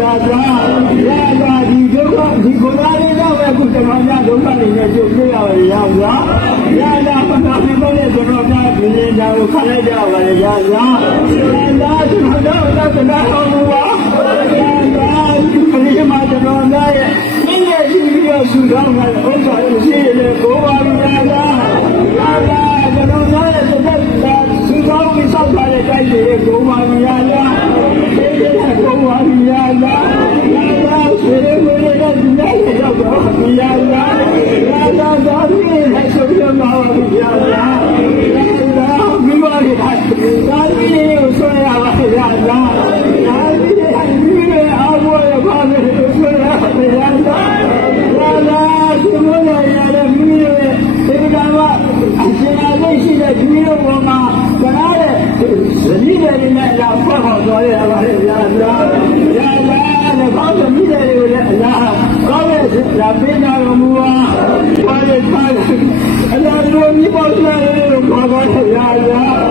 ရာသာရာသာဒီဒုက္ခဒီကိုယ်သားလေးတော့ပဲအခုကျွန်တော်များဒုက္ခတွေနဲ့ကြုံတွေ့ရပါရအောင်ဗျာရာသာပနာပြီးတော့လည်းကျွန်တော်များဒီနေ့ဒါကိုခလိုက်ကြပါလေရာသာရာသာကျွန်တော်တို့သက္ကနာအောင်ပါရာသာဒီခရီးမှာကျွန်တော်များရဲ့မင်းရဲ့ရှင်ပြီးတော့ဆူတောင်းတာဥစ္စာကိုရှိရတဲ့ဘိုးဘာရာသာရာသာကျွန်တော်များရဲ့သက်သက်ဆူတောင်းပြီးဆောက်ထားတဲ့တိုက်တွေရဲ့ဘိုးဘာရာ တဲ့ဒီလိုပေါ်မှာကျန်တဲ့ဇနီးတွေနဲ့လာဖတ်ဟောတော်ရပါရလာရလာနဲ့ဘာလို့မိတယ်တွေလည်းအလားကောင်းတဲ့လာပေးကြတော်မူပါဘာလဲထားအလားတို့မိဘဆွေတွေလို့ခေါ်ပါရရ